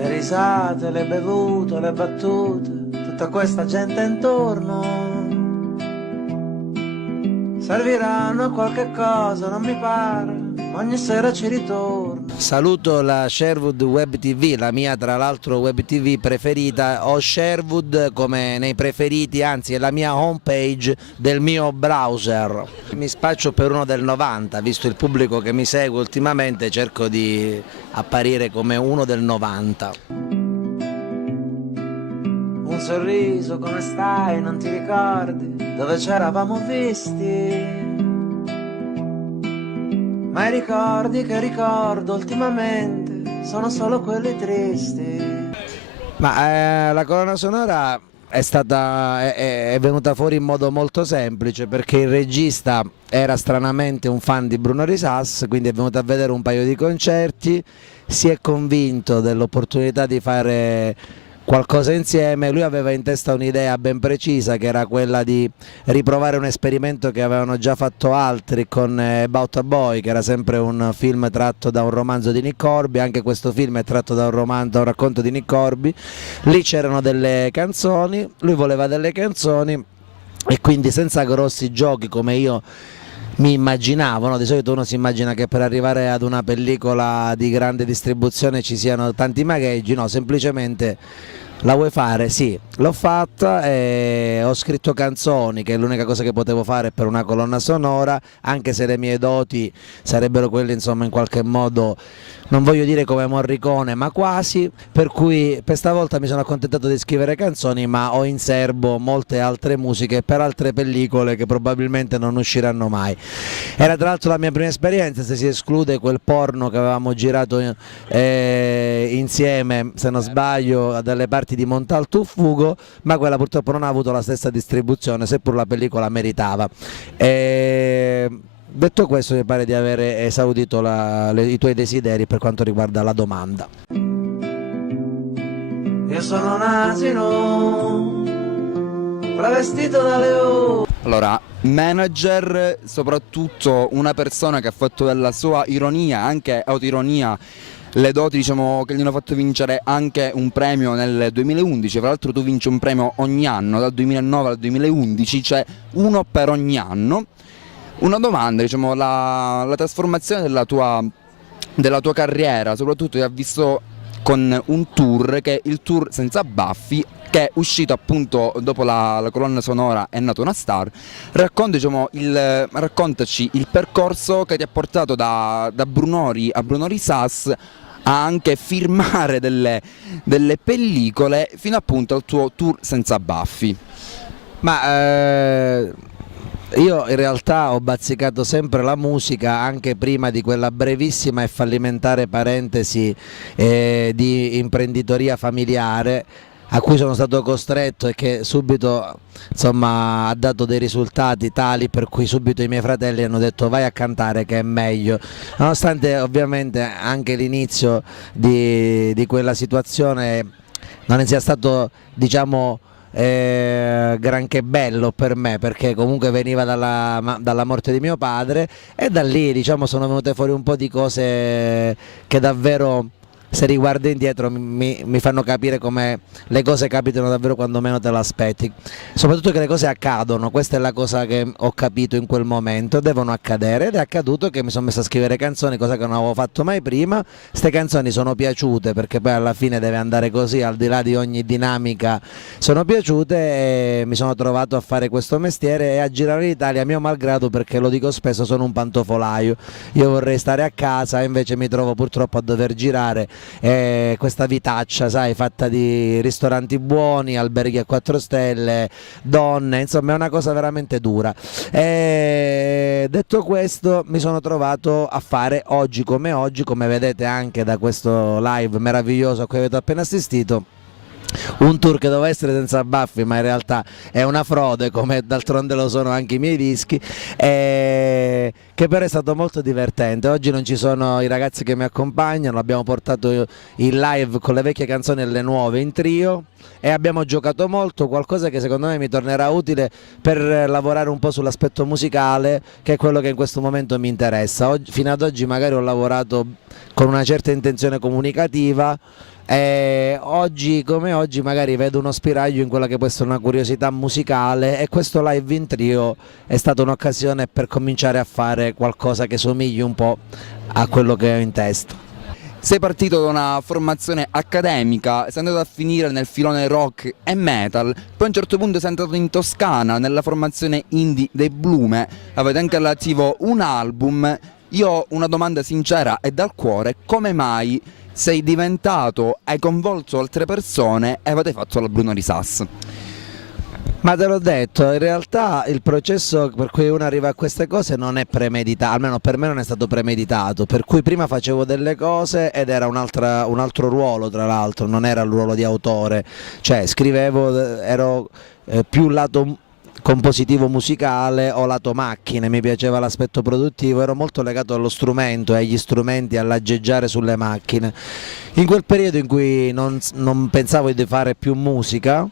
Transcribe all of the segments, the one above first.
le risate, le bevute, le battute, tutta questa gente intorno serviranno a qualche cosa, non mi pare, ma ogni sera ci ritorno. Saluto la Sherwood Web TV, la mia tra l'altro Web TV preferita. Ho Sherwood come nei preferiti, anzi è la mia homepage del mio browser. Mi spaccio per uno del 90, visto il pubblico che mi segue ultimamente, cerco di apparire come uno del 90. Un sorriso, come stai, non ti ricordi dove c'eravamo visti? Ma i ricordi che ricordo ultimamente sono solo quelli tristi. Ma la colonna sonora è venuta fuori in modo molto semplice, perché il regista era stranamente un fan di Bruno Risas, quindi è venuto a vedere un paio di concerti, si è convinto dell'opportunità di fare qualcosa insieme. Lui aveva in testa un'idea ben precisa, che era quella di riprovare un esperimento che avevano già fatto altri con About a Boy, che era sempre un film tratto da un romanzo di Nick Corby. Anche questo film è tratto da un racconto di Nick Corby. Lì c'erano delle canzoni, lui voleva delle canzoni e quindi senza grossi giochi come io mi immaginavo, no? Di solito uno si immagina che per arrivare ad una pellicola di grande distribuzione ci siano tanti magheggi, no, semplicemente la vuoi fare? Sì, l'ho fatta e ho scritto canzoni, che è l'unica cosa che potevo fare per una colonna sonora, anche se le mie doti sarebbero quelle, insomma, in qualche modo, non voglio dire come Morricone, ma quasi, per cui per stavolta mi sono accontentato di scrivere canzoni, ma ho in serbo molte altre musiche per altre pellicole che probabilmente non usciranno mai. Era tra l'altro la mia prima esperienza, se si esclude quel porno che avevamo girato insieme, se non sbaglio, dalle parti di Montalto-Fugo, ma quella purtroppo non ha avuto la stessa distribuzione, seppur la pellicola meritava. Detto questo, mi pare di aver esaudito i tuoi desideri per quanto riguarda la domanda. Io sono un asino travestito da leone. Allora, manager, soprattutto una persona che ha fatto della sua ironia, anche autoironia, le doti, diciamo, che gli hanno fatto vincere anche un premio nel 2011. Tra l'altro tu vinci un premio ogni anno, dal 2009 al 2011, cioè uno per ogni anno. Una domanda, diciamo, la trasformazione della tua carriera, soprattutto ti ha visto con un tour, che è il tour Senza Baffi, che è uscito appunto dopo la colonna sonora È nata una star. Raccontaci il percorso che ti ha portato da Brunori a Bruno Risas a anche firmare delle pellicole fino appunto al tuo tour Senza Baffi. Ma io in realtà ho bazzicato sempre la musica, anche prima di quella brevissima e fallimentare parentesi di imprenditoria familiare a cui sono stato costretto e che subito, insomma, ha dato dei risultati tali per cui subito i miei fratelli hanno detto vai a cantare che è meglio, nonostante ovviamente anche l'inizio di quella situazione non sia stato, diciamo, granché bello per me, perché comunque veniva dalla morte di mio padre, e da lì, diciamo, sono venute fuori un po' di cose che davvero, se riguardo indietro, mi fanno capire come le cose capitano davvero quando meno te l'aspetti, soprattutto che le cose accadono. Questa è la cosa che ho capito in quel momento, devono accadere, ed è accaduto che mi sono messo a scrivere canzoni, cosa che non avevo fatto mai prima. Ste canzoni sono piaciute, perché poi alla fine deve andare così, al di là di ogni dinamica sono piaciute, e mi sono trovato a fare questo mestiere e a girare l'Italia mio malgrado, perché lo dico spesso, sono un pantofolaio, io vorrei stare a casa e invece mi trovo purtroppo a dover girare questa vitaccia, sai, fatta di ristoranti buoni, alberghi a 4 stelle, donne, insomma è una cosa veramente dura. Detto questo, mi sono trovato a fare oggi, come vedete anche da questo live meraviglioso a cui avete appena assistito, un tour che doveva essere Senza Baffi, ma in realtà è una frode, come d'altronde lo sono anche i miei dischi, che però è stato molto divertente. Oggi non ci sono i ragazzi che mi accompagnano, abbiamo portato il live con le vecchie canzoni e le nuove in trio, e abbiamo giocato molto, qualcosa che secondo me mi tornerà utile per lavorare un po' sull'aspetto musicale, che è quello che in questo momento mi interessa. Fino ad oggi magari ho lavorato con una certa intenzione comunicativa, E oggi come oggi magari vedo uno spiraglio in quella che può essere una curiosità musicale, e questo live in trio è stata un'occasione per cominciare a fare qualcosa che somigli un po' a quello che ho in testa. Sei partito da una formazione accademica, sei andato a finire nel filone rock e metal, poi a un certo punto sei andato in Toscana nella formazione indie dei Blume, avete anche relativo un album. Io ho una domanda sincera e dal cuore: come mai sei diventato, hai coinvolto altre persone e avete fatto la Bruno Risas? Ma te l'ho detto, in realtà il processo per cui uno arriva a queste cose non è premeditato, almeno per me non è stato premeditato, per cui prima facevo delle cose ed era un altro ruolo, tra l'altro, non era il ruolo di autore, cioè scrivevo, ero più lato compositivo musicale o lato macchine, mi piaceva l'aspetto produttivo, ero molto legato allo strumento e agli strumenti, all'aggeggiare sulle macchine. In quel periodo in cui non pensavo di fare più musica,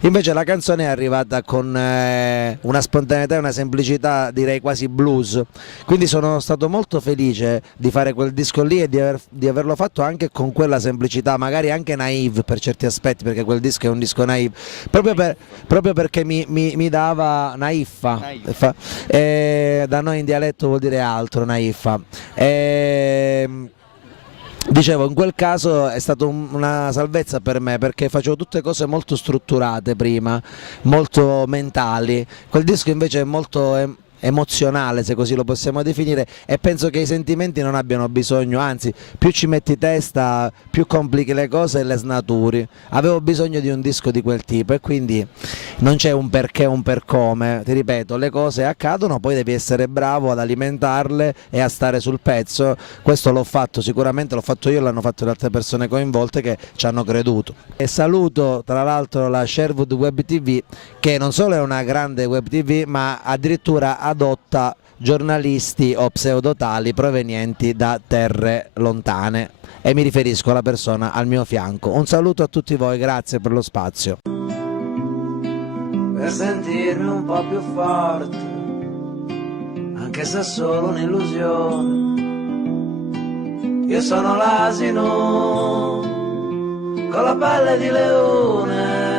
invece la canzone è arrivata con una spontaneità e una semplicità, direi quasi blues, quindi sono stato molto felice di fare quel disco lì e di averlo fatto anche con quella semplicità, magari anche naive per certi aspetti, perché quel disco è un disco naive, proprio perché mi dava naiffa, da noi in dialetto vuol dire altro, naiffa. Dicevo, in quel caso è stata una salvezza per me, perché facevo tutte cose molto strutturate prima, molto mentali. Quel disco invece è molto emozionale, se così lo possiamo definire, e penso che i sentimenti non abbiano bisogno, anzi più ci metti testa più complichi le cose e le snaturi. Avevo bisogno di un disco di quel tipo e quindi non c'è un perché, un per come, ti ripeto, le cose accadono, poi devi essere bravo ad alimentarle e a stare sul pezzo. Questo l'ho fatto, sicuramente l'ho fatto io e l'hanno fatto le altre persone coinvolte che ci hanno creduto. E saluto tra l'altro la Sherwood Web TV, che non solo è una grande web TV ma addirittura adotta giornalisti o pseudotali provenienti da terre lontane, e mi riferisco alla persona al mio fianco. Un saluto a tutti voi, grazie per lo spazio. Per sentirmi un po' più forte, anche se è solo un'illusione, io sono l'asino con la pelle di leone.